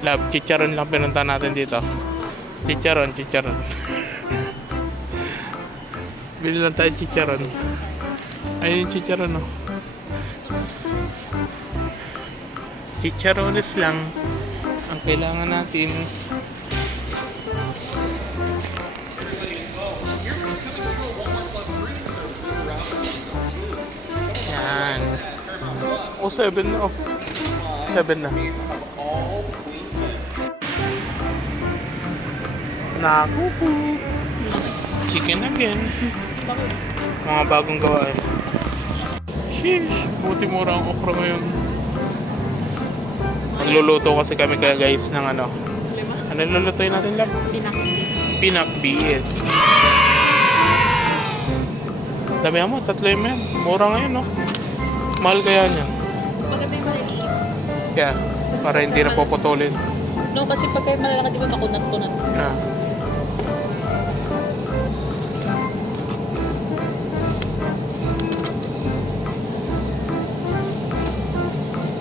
Love, chicharon lang pinunta natin dito. Chicharon. Bili lang tayo chicharon. Ayun yung chicharon, no. Chicharones lang ang kailangan natin. Yan. O, 7 na. Oh. 7 na. Naku po. Chicken again. Mga bagong gawa eh. Sheesh. Buti mura ang okra ngayon. Magluluto kasi kami kaya guys ng ano. Ano lulutuin natin lang? Pinakbiit. Dami mo, 3 yan. Mura ngayon, no? Mahal kaya niyan. Maganda yung maliliit. Kaya, para hindi na popotolin. No, kasi pag kayo malalaki, di ba makunat-kunat? Na.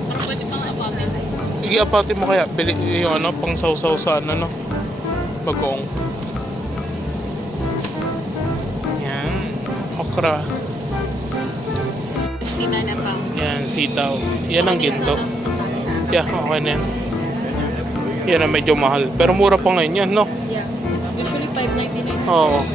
Ano pwede pang apatin? Iapatin mo kaya, bili yung ano, pang sausaw sa ano, no? Bagong. Yan. Okra. 69 na pa. Yan, sitaw. Yan ang ginto. Yeah, okay na yan. Yan ang medyo mahal. Pero mura pa ngayon yan, no? Yeah. Usually 5.99. Oo.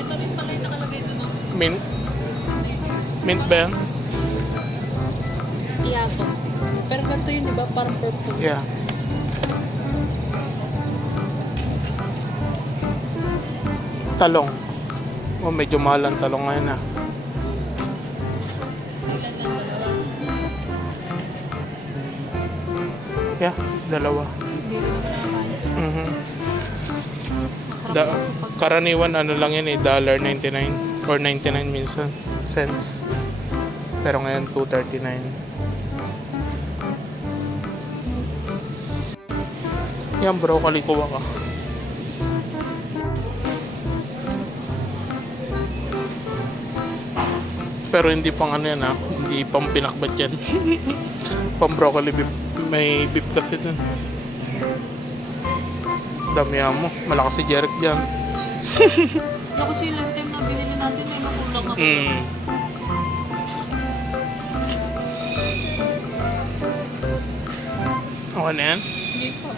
Ito rin pala yung nakalagay doon, no? Mint. Mint ba yan? Iyato. Pero ganito yun, di ba? Parang purple. Yeah. Talong. Oh, medyo mahal ang talong ngayon, ah. Ilan lang dalawa. Yeah, 2. Hindi rin naman nakakain. Mhm. Karaniwan ano lang yan eh, $1.99 or 99 minsan cents. Pero ngayon 2.39. Yan broccoli kuha ka. Pero hindi pang ano yan, hindi pang pinakbat yan. Pang broccoli beef. May beef kasi dun. Dami mo. Malakas si Jeric dyan. Ako kasi last time na binili natin ay nakulang ako. Okay na yan? Hindi pa.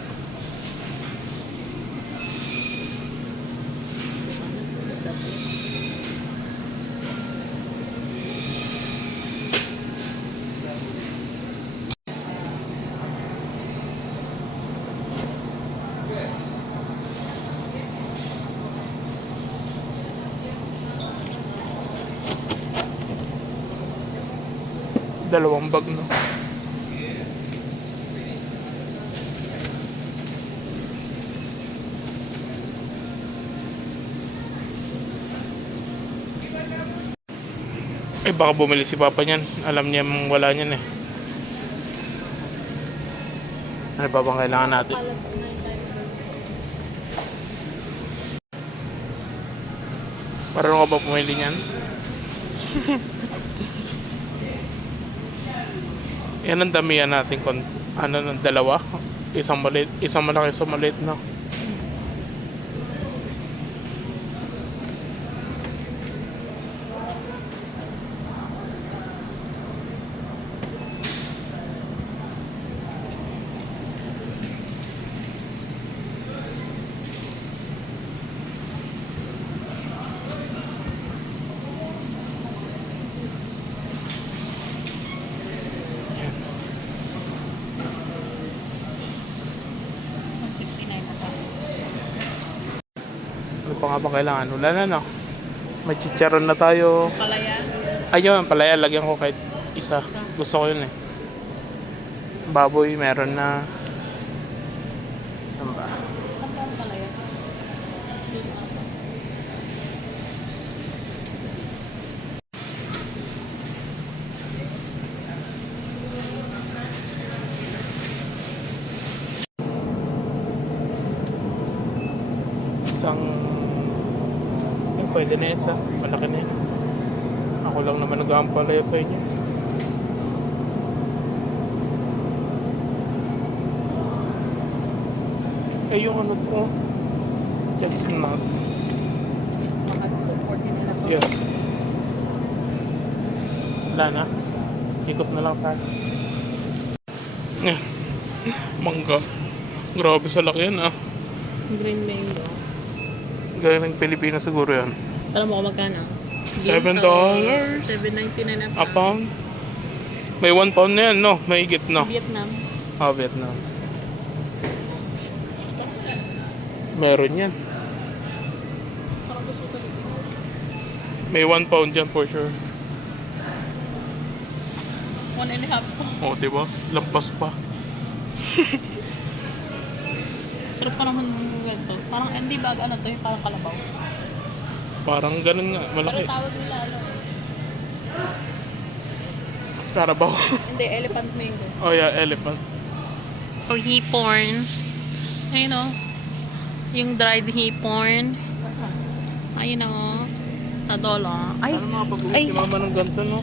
Dalawang bag, no? Eh baka bumili si Papa niyan. Alam niya wala niyan eh. Ano ba bang kailangan natin? Pala pag 9 times. Parang ka ba pumili niyan? Yan ang damihan natin kung ano ng 2. Isang maliit, isang malaki, isang maliit na. Ano pa nga ba kailangan? Wala na, no? May chicharon na tayo. Palaya. Ayun, palaya. Lagyan ko kahit isa. Gusto ko yun eh. Baboy, meron na. Saan ba? Saan ba ang palaya? Isang... Yung pwede na isa. Malaki na yun. Ako lang naman nag-aampalaya sa inyo. Eh, yung ano to? Chestnut. Mga 240 nila po. Yeah. Wala na. Ikot na lang tayo. Mangga. Grabe sa laki yan ah. Green mango. Gaya ng Pilipinas siguro yan. Alam mo kung magkano? $7. $7.99 A pound? May 1 pound na yan, no? May higit na. Vietnam. Ah, Vietnam. Meron yan. Parang gusto ko May 1 pound yan for sure. 1.5 po. O, diba? Lampas pa. Sarap pa naman ng ganito. Parang hindi ba ano to, yung parang kalabaw. Parang ganun nga. Pero Malaki. tawag nila ano. Carabao. Hindi, elephant mango. Oh yeah, elephant. O hipon. Ayun o. Yung dried hipon. Ayun o. Sa $1. Ay! Ano mga pag-uwi Ay. si mama ng ganito, no?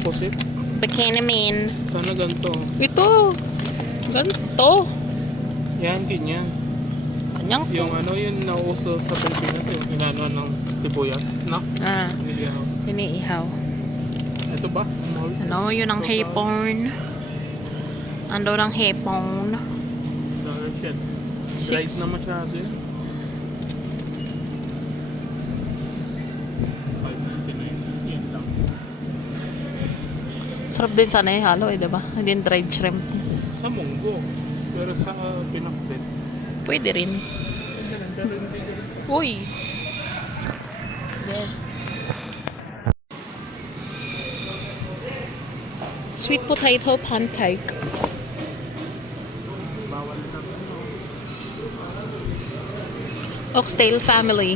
Pusit. Bikini man. Sana ganito. Ito! Ganito! Yan, ganyan. Kanyang Yung ano, yung nauuso sa Pilipinas, yung inano ng sibuyas, no? Ah, Niliyaw. iniihaw. Ito ba? Mall? Ano, yun ang hipon. Ando ng hipon. Shit. Dried Six. na masyado yun. 5.99. Yan lang. Sarap din sana yung halo eh, diba? Hindi yung dried shrimp. Sa munggo. Pero sa pinakbet. Pwede rin. Pero hindi ganun. Uy! Yes. Sweet potato pancake. Bawal na ano. Oxtail family.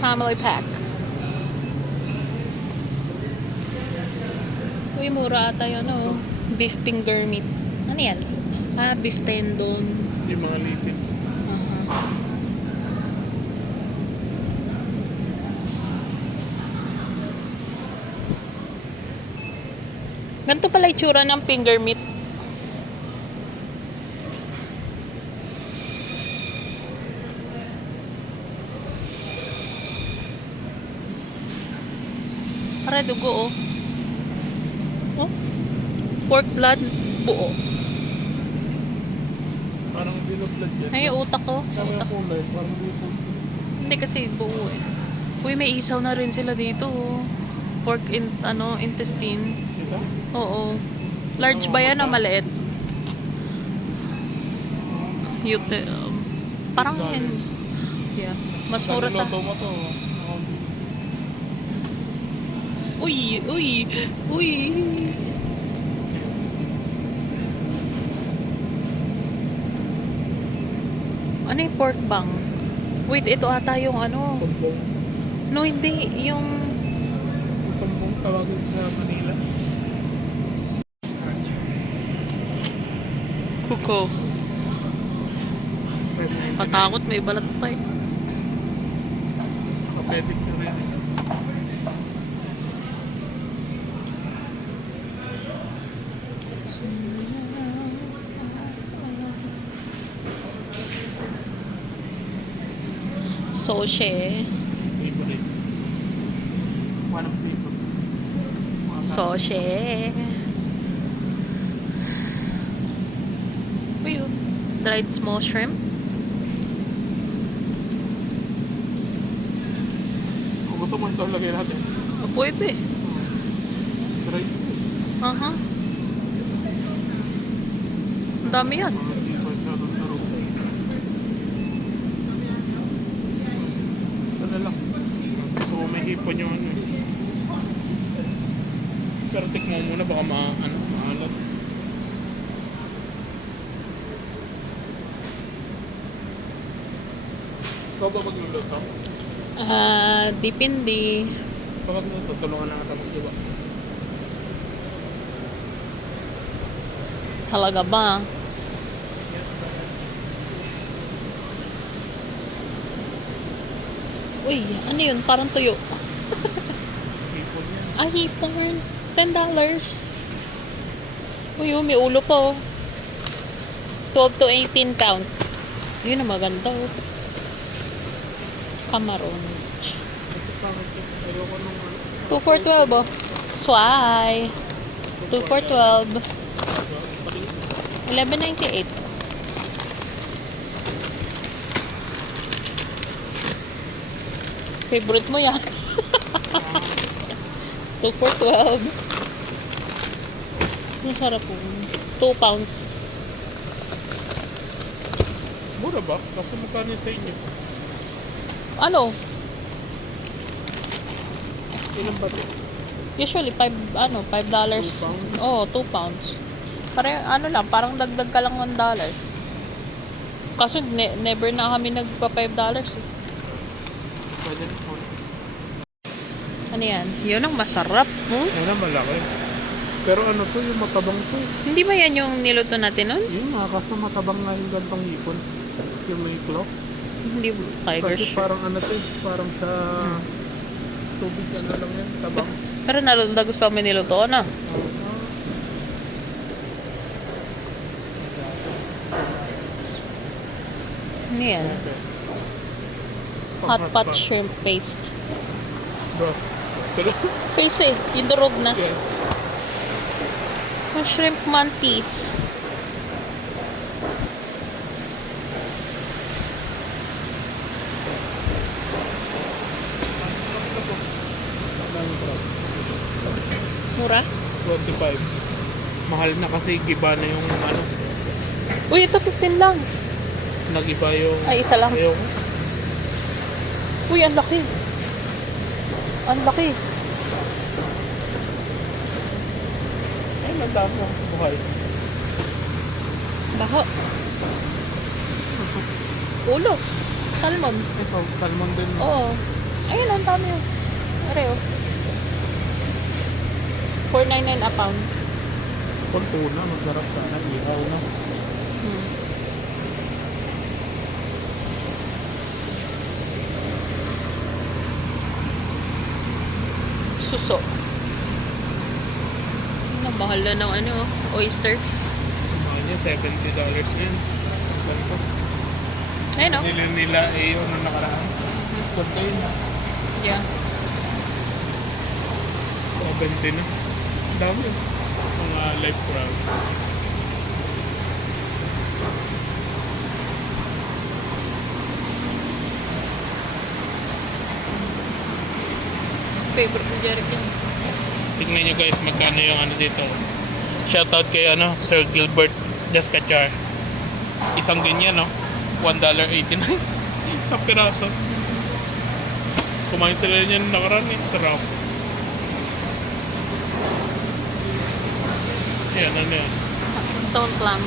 Family pack. Uy, mura ata yun, oh. Beef finger meat. Ano yan? Ah, beef tendon. Yung mga lipid. Ganito pala itsura ng finger meat. Para dugo, oh. Oh? Pork blood, buo. Parang binoblad yan. Ay, utak ko. Sabi Utak. ang kulay, parang dito. Hindi kasi buo eh. Uy, may isaw na rin sila dito, oh. Pork intestine. Diba? Oo. Large ba yan o maliit? Parang yan. Yeah. Mas mura ta. Niluto mo to. Uy! Uy! Uy! Ano yung pork bang? Wait, ito ata yung ano. Pambong. No, hindi. Yung... Pambong tawagin sa Manila. Kuko. Patakot, may balat pa eh. Kapedik na rin. Soche. Favorite. One of favorite. Soche. Uy, oh. Dried small shrimp. Kung gusto mo ito, lagay natin. Oh, pwede. Try. Aha. Ang dami yan. Mga dito siya doon sa room. Ito na lang. So, may hipon yung ano eh. Pero tikmo mo muna, baka maalat. Ikaw ba magluluto? Depende. Baka magluto, tulungan na natin mag-iwa. Talaga ba? Uy, ano yun? Parang tuyo. Hipon yan. Ah, hipon. $10. Uy, oh, may ulo pa oh. 12 to 18 count. Yun na maganda oh. Cameron. Kasi pangit yun. Ayoko nung ano. 2 for 12 oh. Swai. 2 for 12. $11.98. Favorite mo yan. 2 for 12. Masarap po. 2 pounds. Mura ba? Kasi magkano sa inyo? Ano? Ilan ba ito? Usually, $5. 2 pounds? Oo, 2 pounds. Ano lang, parang dagdag ka lang $1. Kaso, never na kami nagpa $5 eh. Pwede na po. Ano yan? Yun ang masarap. Hmm? Yan na malaki. Pero ano to, yung matabang to. Hindi ba yan yung niluto natin nun? Yun nga, kaso matabang nga yung gantong hipon. Yung may claw. Hindi, tiger Kasi shrimp. parang ano to eh, parang sa tubig ano lang yan, tabang. Pero nagustuhan mo yung niluto ko na. Ano yan? Okay. Hot pot shrimp paste. Bro. Pero, Paste eh, yung durog na. yeah. Yung shrimp mantis. Mura? 25. Mahal na kasi giba na yung ano, Uy, ito 15 lang. nagiba yung Ay, isa lang. yung Uy, ang laki. Ang laki. ay nandamo buhay. Baho. Ulo. Salmon. Ito, salmon din. Oo. Ayun, ang dami yun. Areo. $4.99 a pound. Kung tuna, masarap sana. Ihaw na. Hmm. Suso. Mahal na ng ano, oysters. Mga niya, $70 yun. Ganito. Ayun oh. Nila eh, ano nakaraan. Ganda yun. Yeah. 70 na. Ang dami. Mga life crowd. Favorite ko Jeric yun. Tingnan nyo guys, magkano yung ano dito. Shoutout kay ano, Sir Gilbert Descachar. Isang ganyan, no? $1.89. Isang piraso. Kumain sila niyan nakaraan eh. Sarap. Yan, ano yan? Stone clam.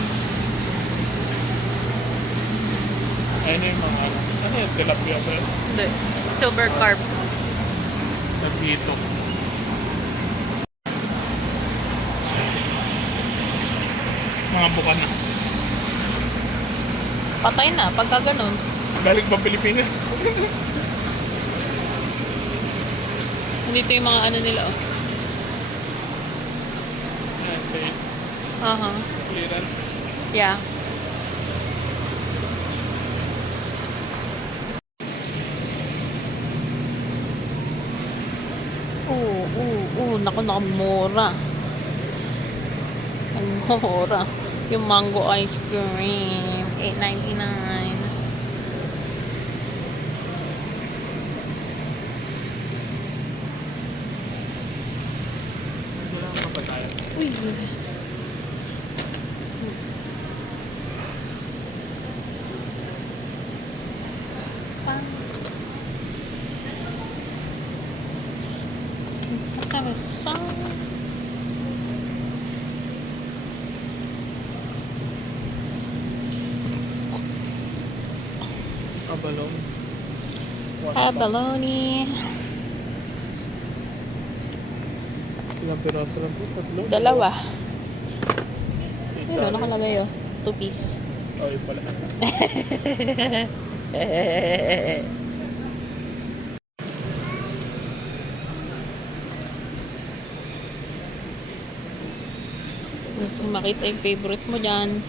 Ayun yung mga ano yan, tilapia ba yun? Hindi. Silver carp. Tapos hito. Mga buka na. Patay na pagka ganun. Galing pa Pilipinas. Dito yung mga ano nila oh. Yan, say, Aha. clearance. Yeah. Naku, nakamura. Ang mura. Yung mango ice cream, $8.99. Wala kang kapatayan. Uy. Interesting. Abalong. Abalone. Ilang piraso lang po? Tatlo? Dalawa. $8. Ayun, nakalagay oh. 2 piece. Oh, yun pala. So, makita yung favorite mo dyan.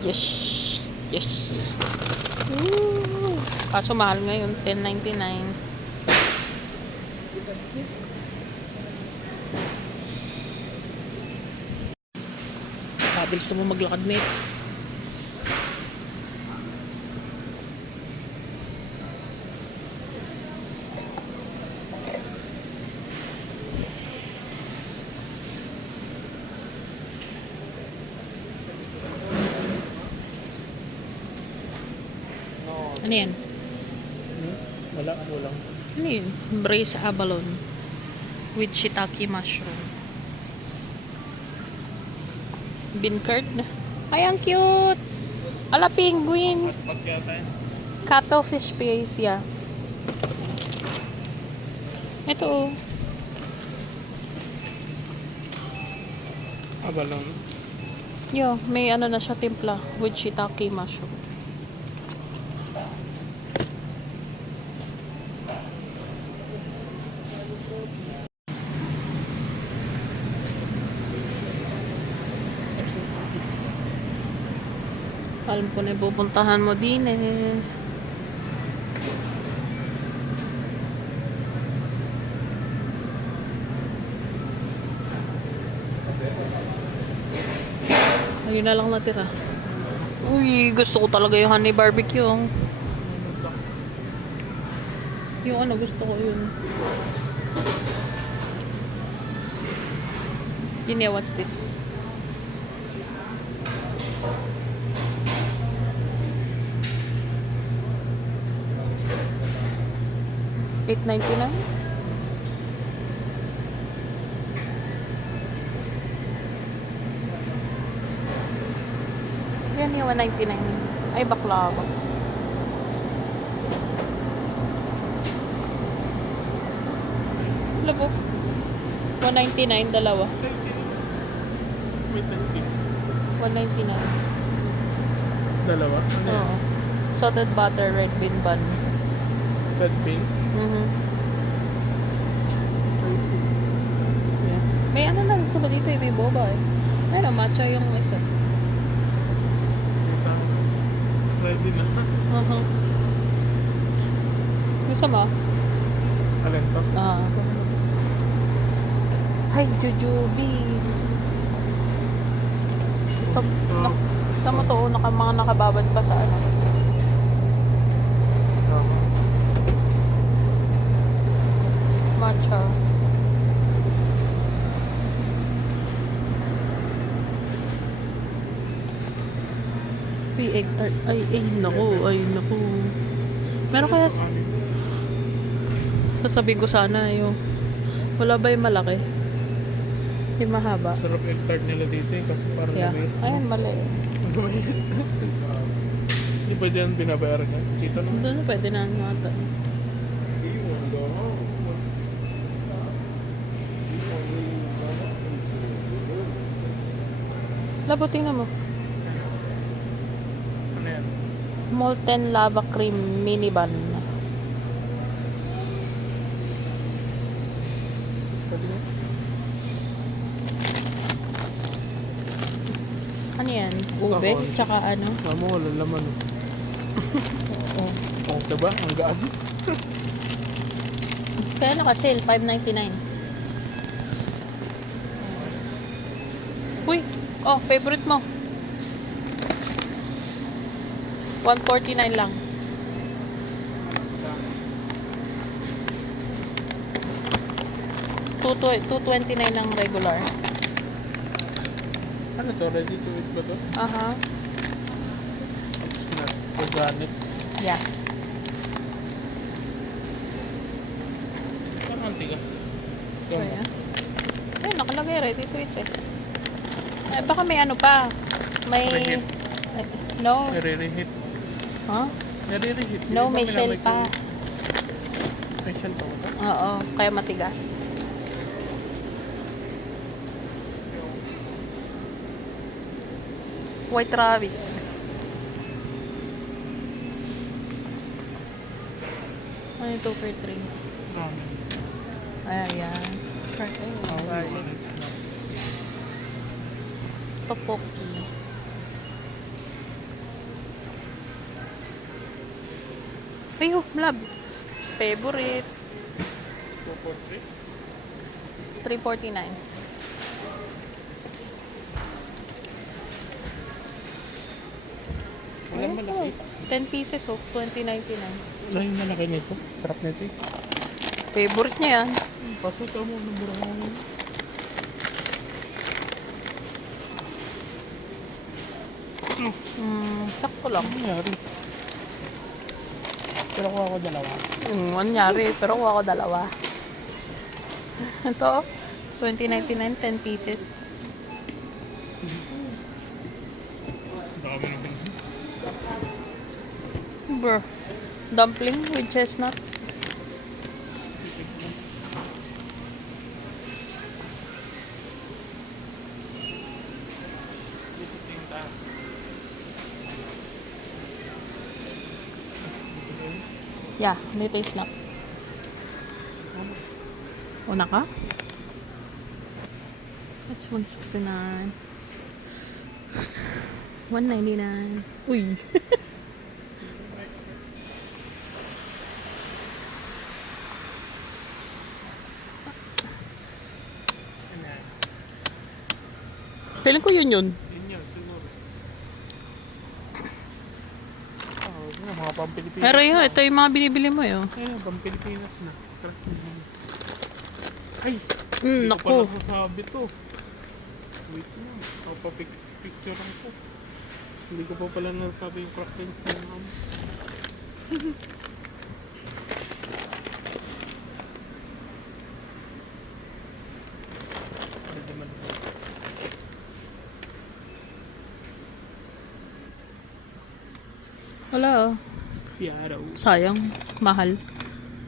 Yes. Yes. Woo! Kaso mahal ngayon, $10.99. Kabilis mo maglakad, mate. Ano yan? Wala, ano lang. Ano yun? Braised abalone with shiitake mushroom. Bean curd. Ay, ang cute! Ala, penguin! Pag yata yun. Cuttlefish paste, yeah. Ito, oh. Abalon. Yo, may ano na siya timpla with shiitake mushroom. Alam ko na yung pupuntahan mo din eh. Ayun na lang natira. Uy, gusto ko talaga yung honey barbecue. Yung ano, gusto ko yun. Yun, what's this? $8.99? Yan yung $1.99. Ay, baklava. Alam mo? $1.99, dalawa. Wait, 199. Dalawa? Ano yan? Oo. Salted butter, red bean bun. Red bean? Mhm. Yeah. May ano lang sila dito eh, may boba eh. Ano, matcha yung isa. Ready na. Uh-huh. Gusto mo? Alin to? Ah. Ay, Jujubi. Tama to, mga nakababad pa sa ano. Matcha. Egg tart. Ay, naku. Meron kaya sasabihin ko sana yung wala ba yung malaki? Yung mahaba. Sarap egg tart nila dito eh, kasi parang Yeah. lumit. Ayan, mali. Hindi ba dyan binabayaran ka? Kita naman. Doon pwede na nata. Labo, tingnan mo. Ano yan? Molten lava cream mini bun. Pwede na? Ano yan? Ube? Ako. Tsaka ano? Tama, wala laman. Oo. Oh, diba? Ang gaan. Kaya naka-sale, $5.99. Uy! Oh, favorite mo. $149 lang. $229 ang regular. Ano to? Ready to eat ba to? Aha. It's not organic. Yeah. Parang ang tigas. Kaya. Ayun, nakalagay ready to eat eh. Eh, baka may ano pa. May... Reheat. No. Nare-reheat. Huh? Nare-reheat. No, Hindi may ba shell pinamay pa. ko? May shell pa ba to? Oo, kaya matigas. White rabbit. Ano yung 2 for 3? Ramen. Ayan. Garlic. Oh, garlic. Topoki. Ay, oh, lab. Favorite. 243. 349. Walang malaki. 10 pieces, oh. 20.99. Wala yung malaki nito. Sarap nito eh. Favorite niya yan. Pasuta mo ng burang. Sakto lang. Ano nangyari? Pero kuha ko dalawa. Manyari, pero kuha ko dalawa. Ito, 20.99, 10 pieces. Dami naman. Bro, dumpling with chestnut. Yeah, dito yung snap. Una ka? That's 169. 199. Uy. Kailan ko yun? Yun yun, siguro. Mga pang-Pilipinas. Pero yun, ito yung mga binibili mo yun. Ayun, pang-Pilipinas na. Craft beans. Ay! Hindi ko Naku. pala sasabi to. Wait lang. Ako pa picture ko. Hindi ko pa pala nasabi yung craft beans na naman. Wala oh. Piaro. Sayang. Mahal.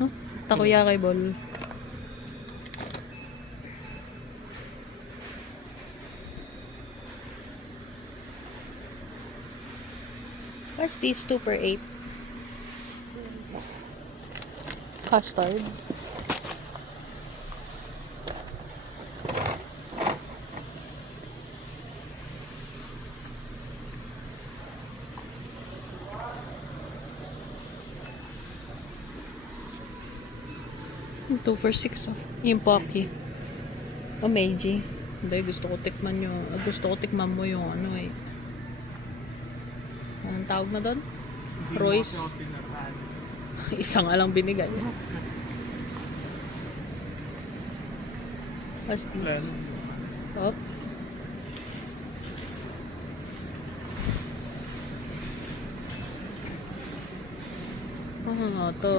Huh? Takoyaki ball. What's these 2 per 8? Custard. Two for 6 oh. Yung Pocky. O Meiji. Hindi, gusto ko tikman yung... Gusto ko tikman mo yung ano eh. Anong tawag na doon? Royce. Isang alang binigay. What's this? Oh. Ano to?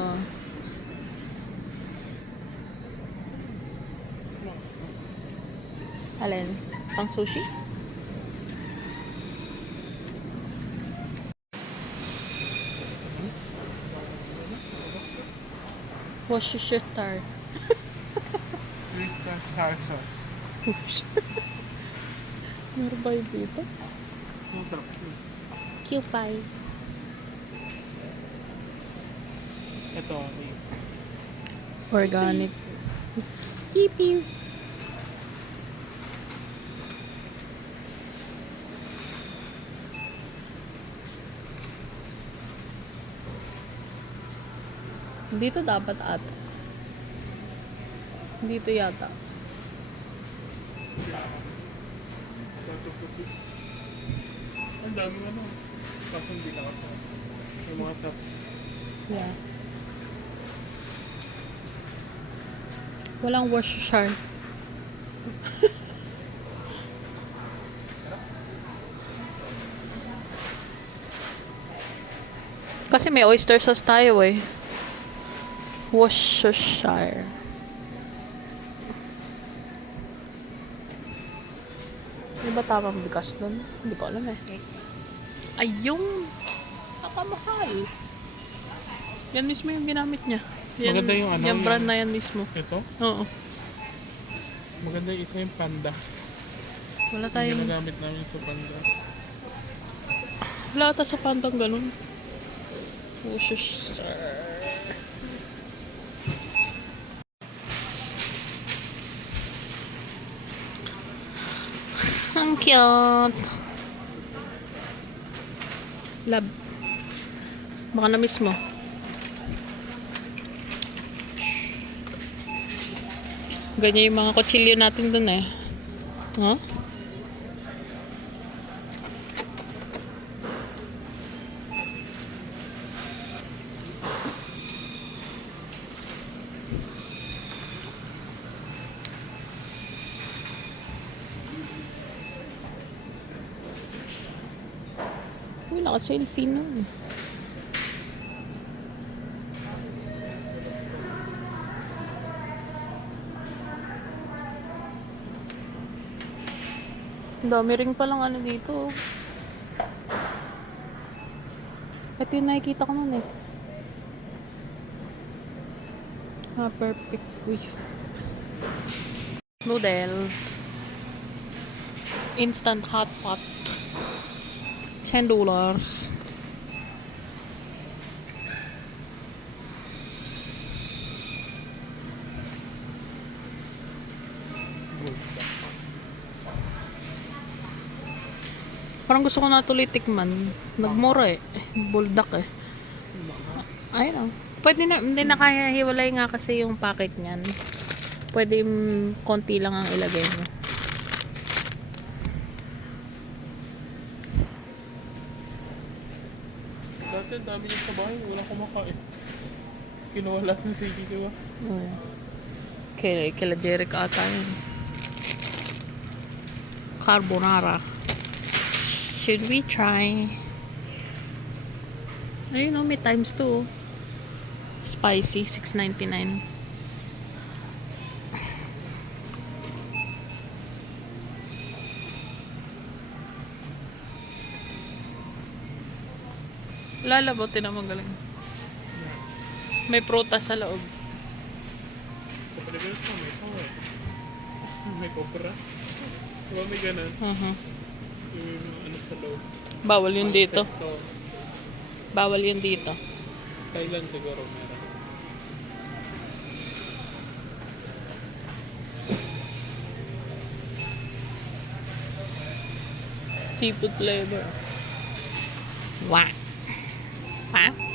Alin? Pang sushi? Worcestershire. Worcestershire sauce. Meron ba yung dito? Ang sarap. Q5. Ito. Okay. Organic. Keep you. Dito dapat ata. Dito yata. Ang dami ano. Kaso hindi lang ako. Yung mga sauce. Yeah. Walang Worcestershire. Kasi may oyster sauce tayo eh. Worcestershire. Di ba tamang bigas dun? Hindi ko alam eh. Ayun! Nakamahal. Yan mismo yung ginamit niya. Yan, Maganda yung ano, Yung brand yung- na yan mismo. Ito. Oo. Maganda yung isa yung panda. Wala Yung tayong... ginagamit namin sa panda. Wala ata sa pantong ganun. Worcestershire. Ang cute. Love. Baka na-miss mo. Ganyan yung mga kutsilyo natin dun eh. Huh? Uy, naka-selfie na eh. Dami ring palang ano dito. Ito yung nakikita ko nun eh. Ah, perfect. Uy. Noodles. Instant hot pot. $10. Parang gusto ko na tuloy tikman. Nagmura eh. Buldak eh. Ayun oh. Pwede na, hindi na kaya hiwalay nga kasi yung packet niyan. Pwede konti lang ang ilagay mo. Dati ang dami yung sa bahay, wala kumakain. Kinuha lahat ng sige, diba? Oh. Kila Jeric ata yun. Carbonara. Should we try? Ayun oh, may times 2. Spicy, $6.99. Lalabotin naman galing. May prutas sa loob. Sa Pilipinas po, may sawa. May kopra. Diba may ganun? Yung ano sa loob. Bawal yun dito. Insecto. Bawal yun dito. Thailand siguro meron. Seafood flavor. Wah. Wah.